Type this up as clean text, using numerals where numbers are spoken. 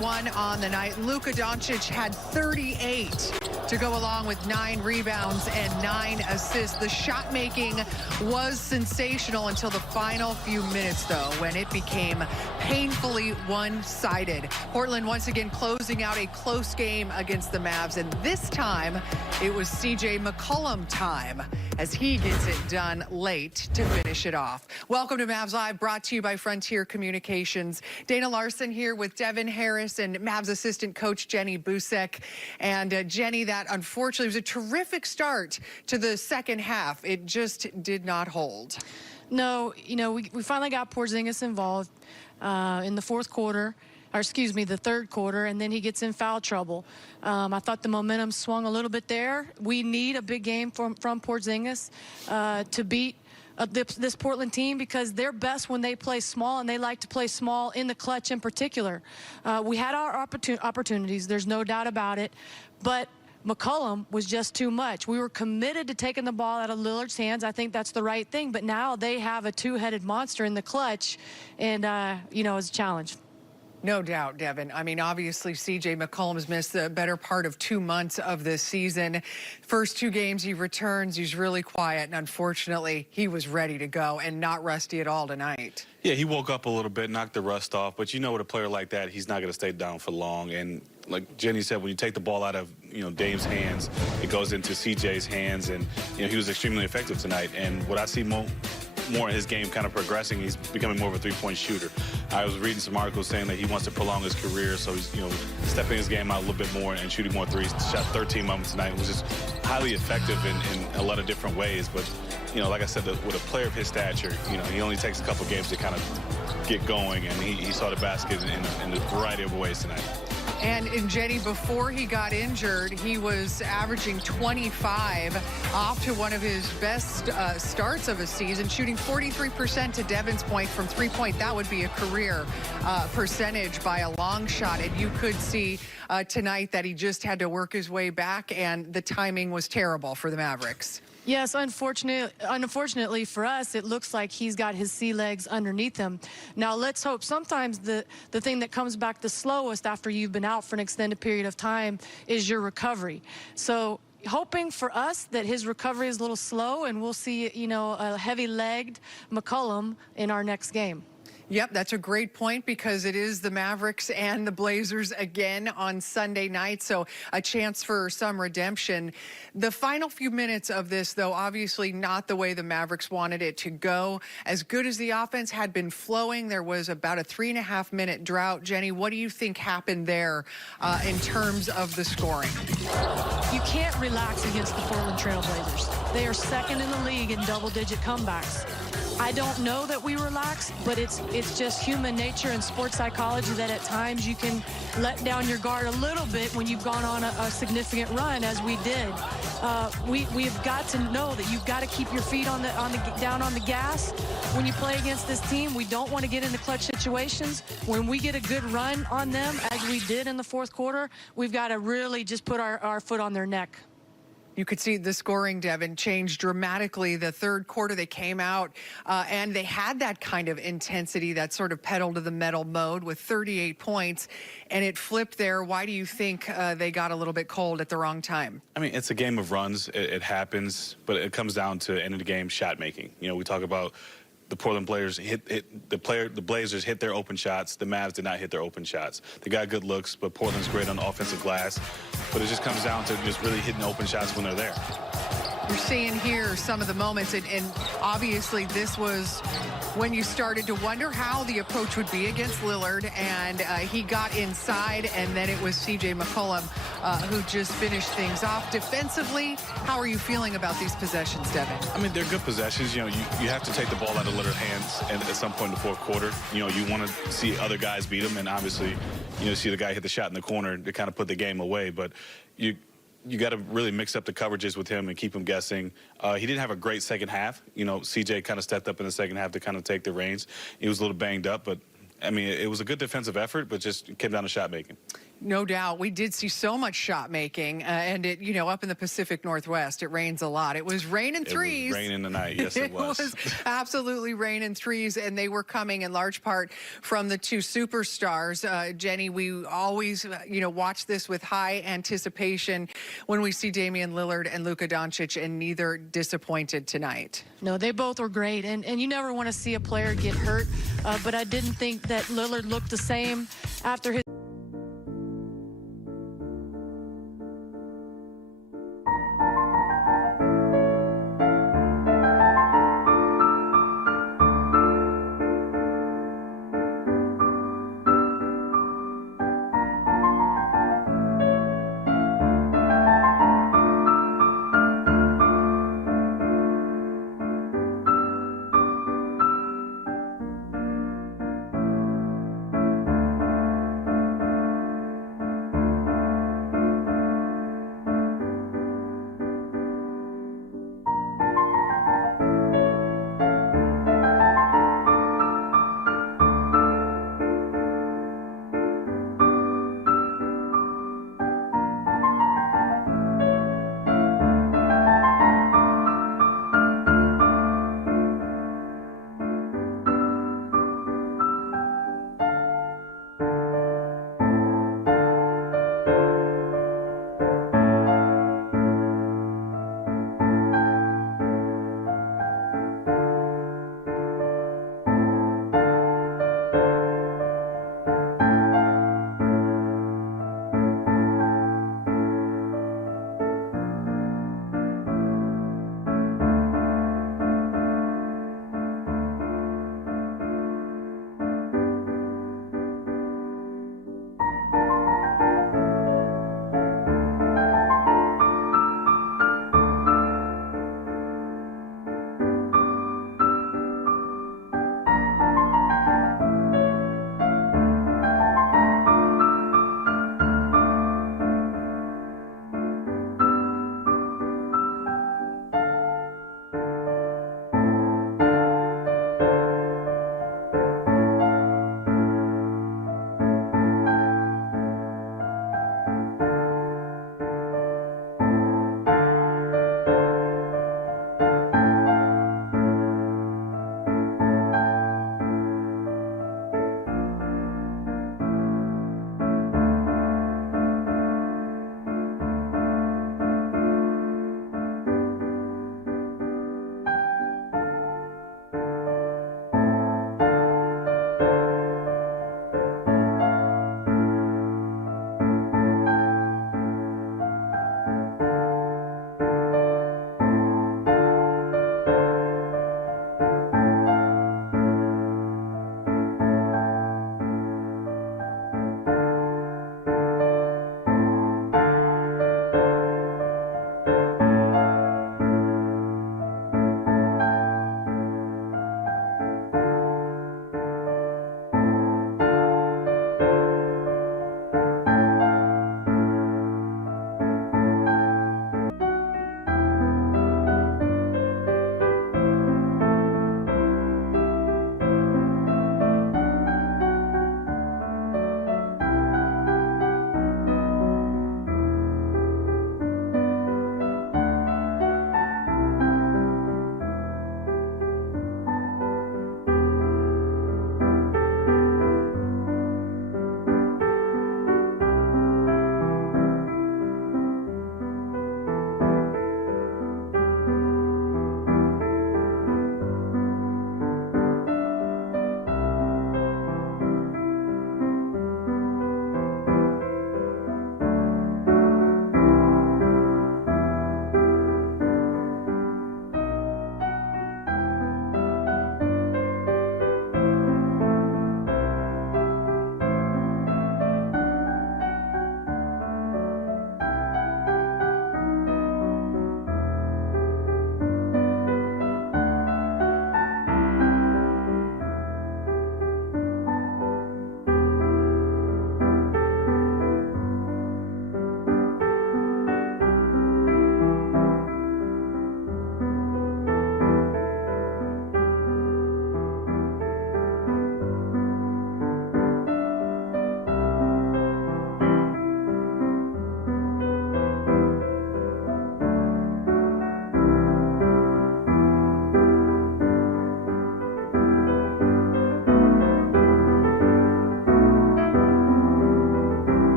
31 on the night. Luka had 38 to go along with 9 rebounds and 9 assists. The shot making was sensational until the final few minutes, though, when it became painfully one-sided. Portland once again closing out a close game against the Mavs, and this time it was McCollum time as he gets it done late to finish it off. Welcome to Mavs Live, brought to you by Frontier Communications. Dana Larson here with Devin Harris and Mavs assistant coach Jenny Busek. And Jenny, that unfortunately was a terrific start to the second half. It just did not hold. No, you know, we finally got Porzingis involved in the fourth quarter. Or excuse me, the third quarter, and then he gets in foul trouble. I thought the momentum swung a little bit there. We need a big game from Porzingis to beat this Portland team, because they're best when they play small, and they like to play small in the clutch in particular. We had our opportunities, there's no doubt about it, but McCollum was just too much. We were committed to taking the ball out of Lillard's hands. I think that's the right thing, but now they have a two-headed monster in the clutch, and, you know, it's a challenge. No doubt, Devin. I mean, obviously, McCollum has missed the better part of 2 months of this season. First 2 games he returns, he's really quiet, and unfortunately, he was ready to go and not rusty at all tonight. Yeah, he woke up a little bit, knocked the rust off, but you know, with a player like that, he's not going to stay down for long. And like Jenny said, when you take the ball out of, you know, Dame's hands, it goes into CJ's hands, and, you know, he was extremely effective tonight. And what I see more in his game kind of progressing, he's becoming more of a three-point shooter. I was reading some articles saying that he wants to prolong his career, so he's, you know, stepping his game out a little bit more and shooting more threes. Shot 13 moments tonight, which is highly effective in a lot of different ways. But, you know, like I said, with a player of his stature, you know, he only takes a couple games to kind of get going, and he saw the basket in a variety of ways tonight. And Jenny, before he got injured, he was averaging 25, off to one of his best starts of a season, shooting 43% to Devin's point from three-point. That would be a career percentage by a long shot. And you could see tonight that he just had to work his way back, and the timing was terrible for the Mavericks. Yes, unfortunately for us, it looks like he's got his sea legs underneath him. Now, let's hope. Sometimes the thing that comes back the slowest after you've been out for an extended period of time is your recovery. So hoping for us that his recovery is a little slow, and we'll see, you know, a heavy-legged McCollum in our next game. Yep, that's a great point, because it is the Mavericks and the Blazers again on Sunday night, so a chance for some redemption. The final few minutes of this, though, obviously not the way the Mavericks wanted it to go. As good as the offense had been flowing, there was about a 3.5-minute drought. Jenny, what do you think happened there in terms of the scoring? You can't relax against the Portland Trail Blazers. They are second in the league in double-digit comebacks. I don't know that we relax, but it's just human nature and sports psychology that at times you can let down your guard a little bit when you've gone on a significant run, as we did. We've got to know that you've got to keep your feet down on the gas when you play against this team. We don't want to get into clutch situations. When we get a good run on them, as we did in the fourth quarter, we've got to really just put our foot on their neck. You could see the scoring, Devin, change dramatically. The third quarter, they came out and they had that kind of intensity, that sort of pedal to the metal mode with 38 points, and it flipped there. Why do you think they got a little bit cold at the wrong time? I mean, it's a game of runs. It happens, but it comes down to end of the game shot making. You know, we talk about the Portland players the Blazers hit their open shots. The Mavs did not hit their open shots. They got good looks, but Portland's great on the offensive glass. But it just comes down to just really hitting open shots when they're there. You're seeing here some of the moments, and obviously this was when you started to wonder how the approach would be against Lillard, and he got inside, and then it was McCollum who just finished things off. Defensively, how are you feeling about these possessions, Devin? I mean, they're good possessions. You know, you have to take the ball out of Lillard's hands, and at some point in the fourth quarter, you know, you want to see other guys beat him, and obviously, you know, see the guy hit the shot in the corner to kind of put the game away, but you got to really mix up the coverages with him and keep him guessing. He didn't have a great second half. You know, CJ kind of stepped up in the second half to kind of take the reins. He was a little banged up, but, I mean, it was a good defensive effort, but just came down to shot making. No doubt. We did see so much shot making, and it, you know, up in the Pacific Northwest, it rains a lot. It was raining threes. It was raining tonight. Yes, it was. It was absolutely raining threes, and they were coming in large part from the two superstars. Jenny, we always, you know, watch this with high anticipation when we see Damian Lillard and Luka Doncic, and neither disappointed tonight. No, they both were great, and you never want to see a player get hurt, but I didn't think that Lillard looked the same after his